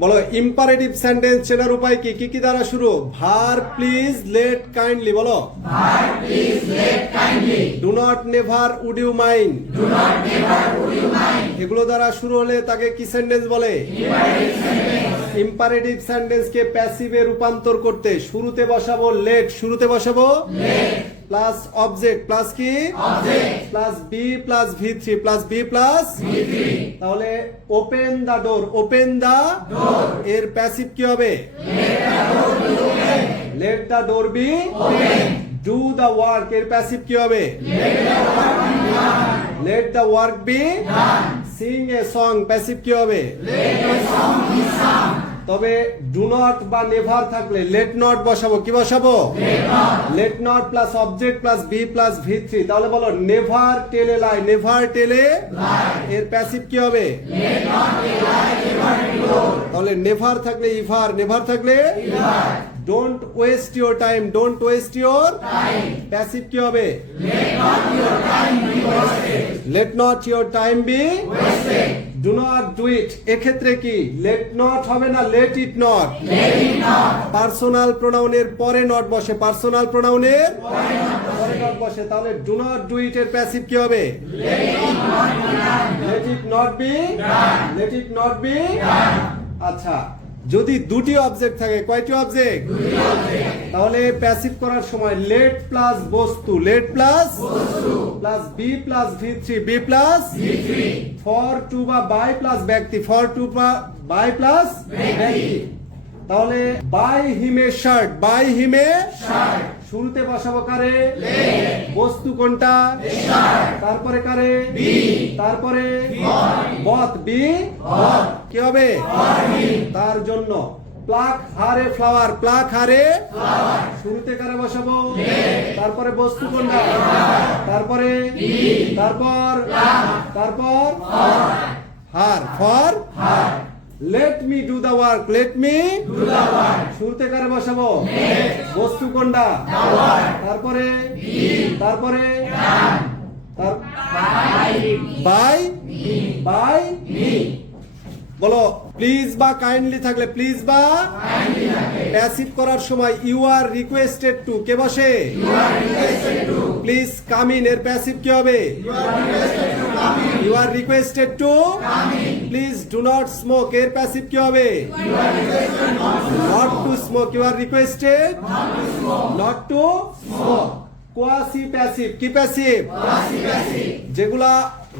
বলো imperative sentence চেনার উপায় কি কি কি দ্বারা শুরু? ভার, প্লিজ, লেট, কাইন্ডলি। বলো ভার, please, let, kindly. Do not, never, would you mind. Do not, never, would you mind. এগুলো দ্বারা শুরু হলে তাকে কি সেন্টেন্স বলে? Imperative sentence. ইম্পারেটিভ সেন্টেন্সকে প্যাসিভে রূপান্তর করতে শুরুতে বসাবো লেট, শুরুতে বসাবো লেট প্লাস অবজেক্ট প্লাস কি object plus B plus V plus B plus ভি3। তাহলে ওপেন দা ডোর, ওপেন দা ডোর। এর প্যাসিভ কি হবে? Let the door be open. Let the door be open. Do the work এর প্যাসিভ কি হবে? Let the work be done. Let the work be done. Sing a song passive কি হবে? Let the song be sung. তবে do not বা never থাকলে let not বসাবো, কি বসাবো? Let not. Let not plus object plus B plus ভি3। তাহলে বলো নেভার টেল এ লাই, নেভার টেল এ লাই। এর প্যাসিভ কি হবে? Let not a lie never told. তাহলে নেভার থাকলে ইভার, নেভার থাকলে ever. Don't waste your time, don't waste your time. Passive কি হবে? Let not your time be wasted. Let not your time be wasted. Do not do it. এক্ষেত্রে কি let not হবে না let it not? Let it not. Personal প্রোনাউনের পরে not বসে, personal প্রোনাউনের পরে নট পরে নট বসে। তাহলে ডু নট ডু ইট এর প্যাসিভ কি হবে? Let it not be done. Let it not be Done. Let it not be done. আচ্ছা, যদি দুটি অবজেক্ট থাকে, কয়টি অবজেক্ট? দুটি অবজেক্ট। তাহলে প্যাসিভ করার সময় লেট প্লাস বস্তু, লেট প্লাস বস্তু plus B plus V be plus V. For to বা বাই প্লাস ব্যক্তি, ফর টু বা বাই প্লাস ব্যক্তি। তাহলে বাই হিমে শার্ট, বাই হিমে শার্ট। শুরুতে বসাবো কারে? লেট। বস্তু কোনটা? শার্ট। তারপরে কারে? বি। তারপরে বট। বত বি বট। কি হবে? For him. তার জন্য প্লাক হারে ফ্লাওয়ার, প্লাক হারে ফ্লাওয়ার। শুরুতে কারে বসাবো? লেট। তারপরে বস্তু কোনটা? তারপরে বি। তারপর প্লাক। তারপর for. Her, for her. Let me do the work, let me do the work. শুরুতে কারে বসাবো? লেট। বস্তু কোনটা? The work. তারপরে বি। তারপরে ডান। তার- by by me. By me. বলো প্লিজ বা কাইন্ডলি থাকলে প্লিজ বা কাইন্ডলি থাকে। প্যাসিভ করার সময় ইউ আর রিকোয়েস্টেড টু কে বসে? You are requested to. Please come in এর প্যাসিভ কি হবে? You are requested to come in. You are requested to come in. Please do not smoke এর প্যাসিভ কি হবে? You are requested not to not to smoke, you are requested not to smoke. Not to smoke. Quasi passive, কি passive? Passive passive. যেগুলা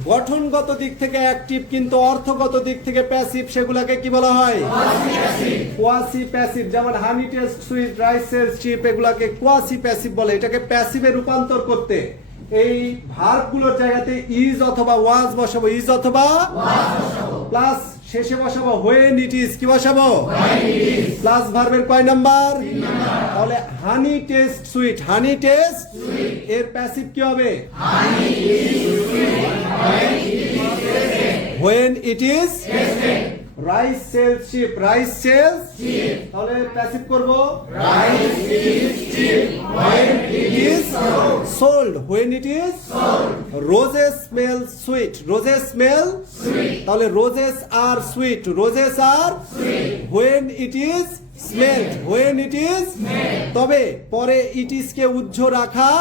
গঠনগত দিক থেকে active কিন্তু অর্থগত দিক থেকে প্যাসিভ, সেগুলাকে কি বলা হয়? Passive passive. Quasi passive. যেমন honey taste sweet, rice sells cheap, এগুলাকে কোয়াসি প্যাসিভ বলে। এটাকে প্যাসিভে রূপান্তর করতে এই ভার্বগুলোর জায়গাতে ইজ অথবা ওয়াজ বসাবো, ইজ অথবা ওয়াজ বসাবো। প্লাস শেষে বসাবো হোয়েন ইট ইজ, কি বসাবো? When it is. প্লাস ভার্বের কয় নাম্বার? তাহলে honey taste sweet, honey taste এর প্যাসিভ কি হবে? Honey is sweet. When it is tasted. When it is tasted. Rice sells cheap, rice sells cheap. তাহলে passive করব rice is cheap. When it is sold. Sold, when it is sold. Roses smell sweet, roses smell sweet. তাহলে roses are sweet, roses are sweet. When it is smelled, when it is তবে পরে it is কে উজ্জ্ব রাখা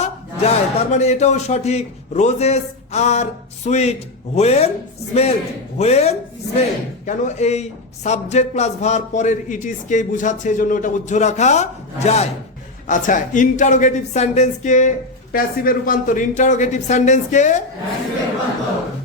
যায়, তার মানে এটাও সঠিক। Roses are sweet when smelled, when smell. কেন? এই সাবজেক্ট প্লাস ভার্ব পরের ইট ইজ কেই বুঝাচ্ছে, এই জন্য এটা উজ্জ্ব রাখা যায়। আচ্ছা, ইন্টারোগেটিভ সেন্টেন্সকে প্যাসিভে রূপান্তর, ইন্টারোগেটিভ সেন্টেন্সকে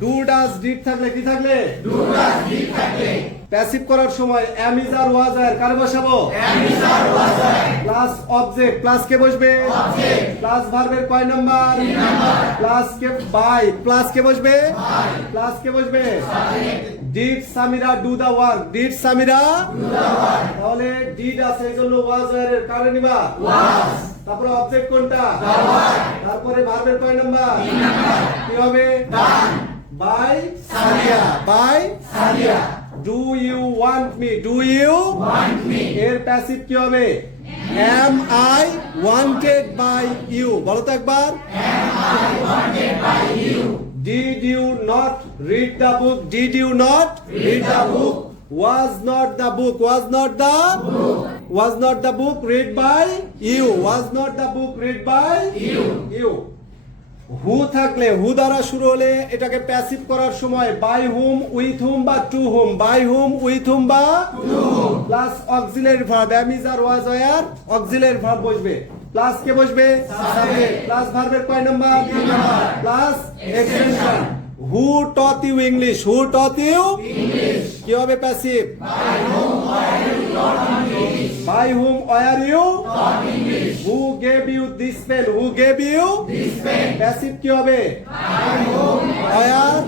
ডু ডাজ ডিড থাকলে কি থাকলে? ডু ডাজ ডিড থাকে। প্যাসিভ করার সময় am is are was are কারে বসাবো? Am is are was are. Plus object plus কে বসবে? অবজেক্ট। প্লাস ভার্বের কয় নাম্বার? 3 নাম্বার। প্লাস কে বাই, প্লাস কে বসবে? বাই। প্লাস কে বসবে? Subject. Did Samira do the work, did Samira do the work. তাহলে ডিড আছে এই জন্য ওয়াজ এর কারে নিবা? ওয়াজ। তারপরে অবজেক্ট কোনটা? The work. তারপরে ভার্বের কয় নাম্বার? 3 নাম্বার। কি হবে? Done. By Sadia. By Sadia. Do you want me, do you want me. এর প্যাসিভ কি হবে? Am I wanted by you. বলো তো একবার। Am I wanted by you? Did you not read the book, did you not Read the book. was not the book, was not the book read by you, was not the book read by you. হু থাকলে, হু দ্বারা শুরু হলে এটাকে passive করার সময় by whom, with whom বা to whom, by whom, with whom বা plus auxiliary verb, am is are was were auxiliary verb বসবে, প্লাস কে বসবে সাবজেক্ট, প্লাস ভার্বের কয় number 3 number, plus extension. Who taught you English, who taught you English কি হবে passive, by whom were you taught English, who gave you this pen, who gave you this pen passive কি হবে, by whom were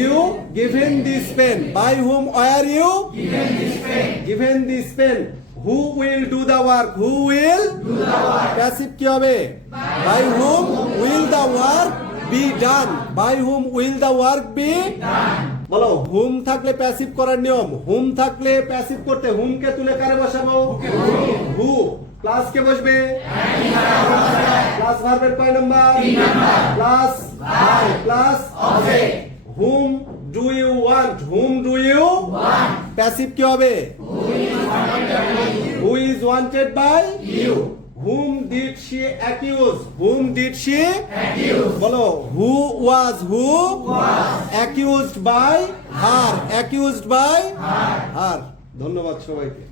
you given this pen, by whom were you given this pen, who will do the work, who will do the work passive কি হবে, by whom will the work be done, by whom will the work be done। বলো হুম থাকলে passive করার নিয়ম, হুম থাকলে passive করতে হুম কে তুলে কারে বসাবো, হু প্লাস কে বসবে, প্লাস ভার্বের কয় number 3 number, plus verb plus object. Whom do you want, whom do you want passive কি হবে, who is wanted by you. Whom did she accuse? Whom did she accuse? বলো who was accused by her, accused by her। ধন্যবাদ সবাইকে।